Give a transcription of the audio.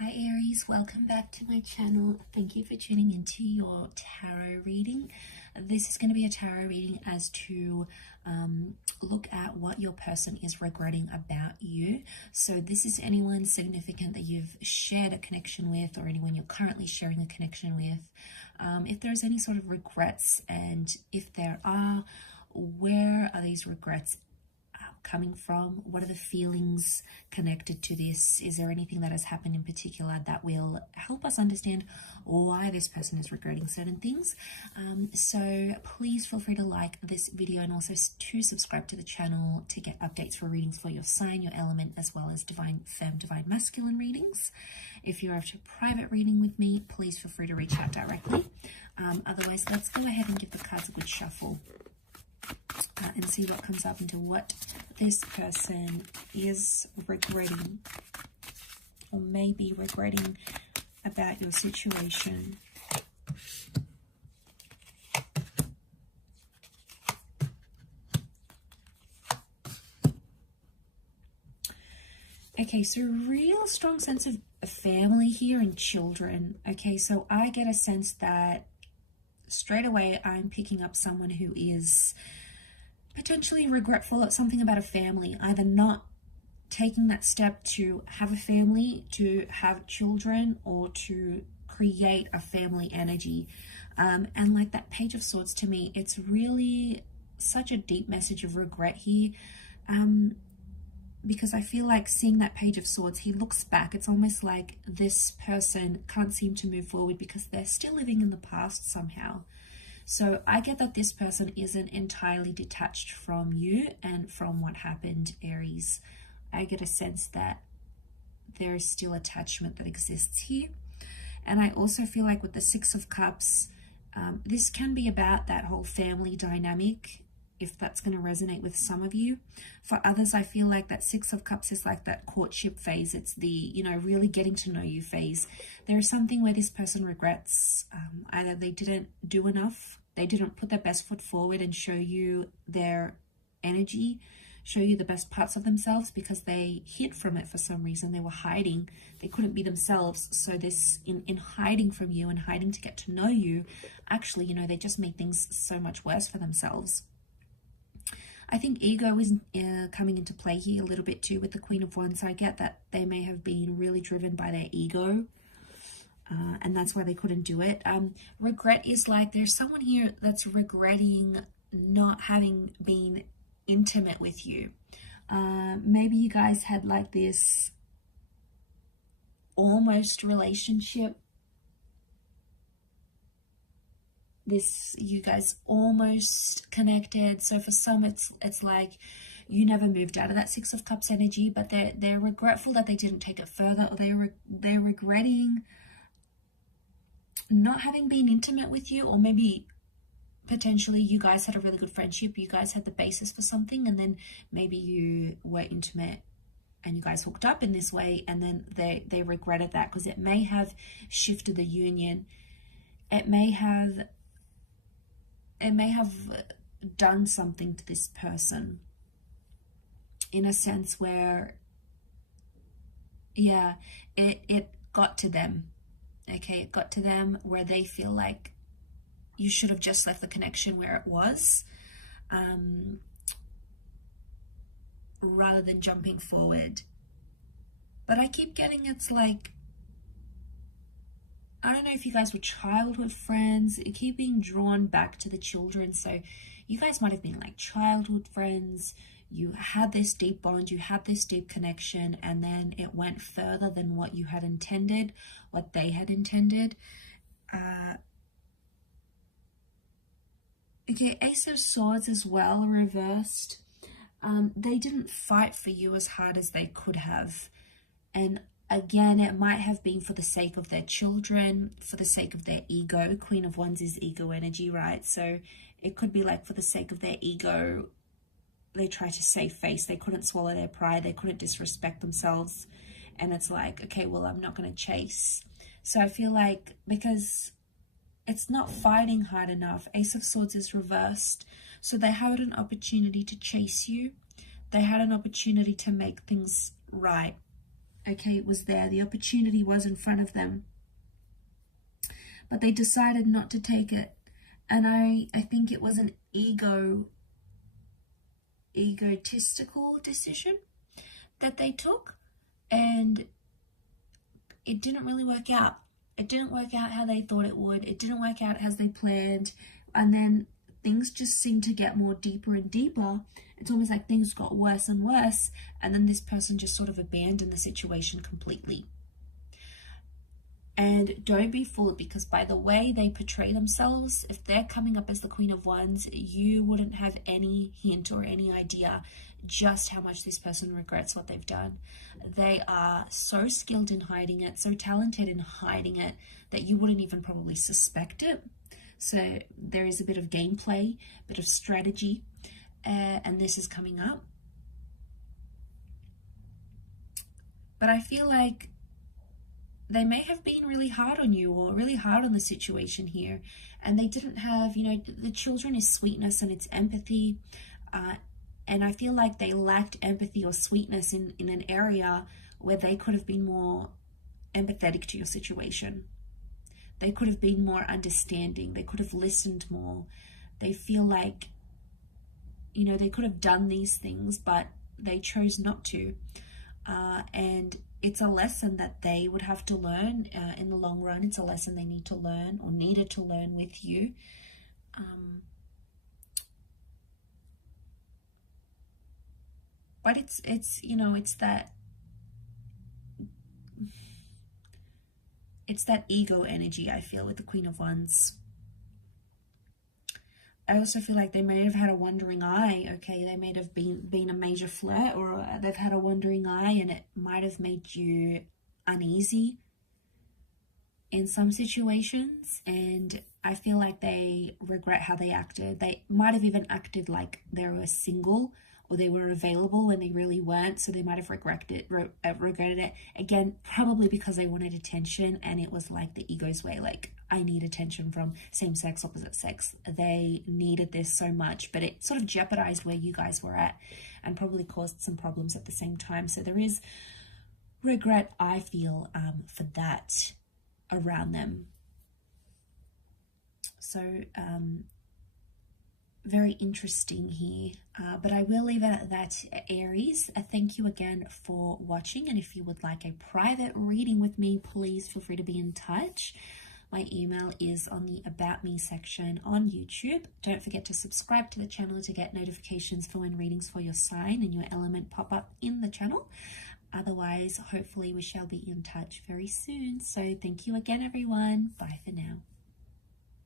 Hi Aries, welcome back to my channel. Thank you for tuning into your tarot reading. This is going to be a tarot reading as to look at what your person is regretting about you. So this is anyone significant that you've shared a connection with or anyone you're currently sharing a connection with. If there's any sort of regrets, and if there are, where are these regrets coming from? What are the feelings connected to this? Is there anything that has happened in particular that will help us understand why this person is regretting certain things? So please feel free to like this video and also to subscribe to the channel to get updates for readings for your sign, your element, as well as divine femme, divine masculine readings. If you're after a private reading with me, please feel free to reach out directly. Otherwise, let's go ahead and give the cards a good shuffle. And see what comes up into what this person is regretting or maybe regretting about your situation. Okay, so real strong sense of family here and children. Okay, so I get a sense that straight away I'm picking up someone who is potentially regretful at something about a family, either not taking that step to have a family, to have children, or to create a family energy. And like that Page of Swords, to me, it's really such a deep message of regret here. Because I feel like seeing that Page of Swords, he looks back. It's almost like this person can't seem to move forward because they're still living in the past somehow. So I get that this person isn't entirely detached from you and from what happened, Aries. I get a sense that there is still attachment that exists here. And I also feel like with the Six of Cups, this can be about that whole family dynamic, if that's going to resonate with some of you. For others, I feel like that Six of Cups is like that courtship phase. It's the, really getting to know you phase. There is something where this person regrets either they didn't do enough, they didn't put their best foot forward and show you their energy, show you the best parts of themselves, because they hid from it for some reason. They were hiding. They couldn't be themselves. So this, in hiding from you and hiding to get to know you, actually, they just made things so much worse for themselves. I think ego is coming into play here a little bit too with the Queen of Wands. I get that they may have been really driven by their ego, and that's why they couldn't do it. Regret is like there's someone here that's regretting not having been intimate with you. Maybe you guys had like this almost relationship. You guys almost connected. So for some, it's like you never moved out of that Six of Cups energy, but they're regretful that they didn't take it further, or they're regretting not having been intimate with you, or maybe potentially you guys had a really good friendship, you guys had the basis for something, and then maybe you were intimate and you guys hooked up in this way, and then they regretted that because it may have shifted the union. It may have done something to this person in a sense where, yeah, it got to them. Okay, it got to them where they feel like you should have just left the connection where it was, rather than jumping forward. But I keep getting it's like, I don't know if you guys were childhood friends. You keep being drawn back to the children. So you guys might have been like childhood friends. You had this deep bond, you had this deep connection, and then it went further than what you had intended, what they had intended. Okay, Ace of Swords as well, reversed. They didn't fight for you as hard as they could have. And again, it might have been for the sake of their children, for the sake of their ego. Queen of Wands is ego energy, right? So it could be like for the sake of their ego, they try to save face. They couldn't swallow their pride. They couldn't disrespect themselves. And it's like, okay, well, I'm not going to chase. So I feel like because it's not fighting hard enough, Ace of Swords is reversed. So they had an opportunity to chase you. They had an opportunity to make things right. okay, was there. The opportunity was in front of them, but they decided not to take it. And I think it was an egotistical decision that they took, and it didn't really work out. It didn't work out how they thought it would. It didn't work out as they planned. And then things just seemed to get more deeper and deeper. It's almost like things got worse and worse. And then this person just sort of abandoned the situation completely. And don't be fooled, because by the way they portray themselves, if they're coming up as the Queen of Wands, you wouldn't have any hint or any idea just how much this person regrets what they've done. They are so skilled in hiding it, so talented in hiding it, that you wouldn't even probably suspect it. So there is a bit of gameplay, a bit of strategy, and this is coming up. But I feel like they may have been really hard on you, or really hard on the situation here, and they didn't have, you know, the children is sweetness and it's empathy, and I feel like they lacked empathy or sweetness in an area where they could have been more empathetic to your situation. They could have been more understanding. They could have listened more. They feel like, you know, they could have done these things, but they chose not to, and it's a lesson that they would have to learn in the long run. It's a lesson they need to learn, or needed to learn with you. But it's you know, it's that ego energy, I feel, with the Queen of Wands. I also feel like they may have had a wandering eye, okay? They may have been a major flirt, or they've had a wandering eye, and it might have made you uneasy in some situations. And I feel like they regret how they acted. They might have even acted like they were single, or they were available when they really weren't, so they might have regretted it. Again, probably because they wanted attention, and it was like the ego's way, like, I need attention from same sex, opposite sex. They needed this so much, but it sort of jeopardized where you guys were at, and probably caused some problems at the same time. So there is regret, I feel, for that around them. So, very interesting here, but I will leave it at that, Aries. Thank you again for watching, and if you would like a private reading with me, please feel free to be in touch. My email is on the About Me section on YouTube. Don't forget to subscribe to the channel to get notifications for when readings for your sign and your element pop up in the channel. Otherwise, hopefully we shall be in touch very soon. So thank you again, everyone. Bye for now.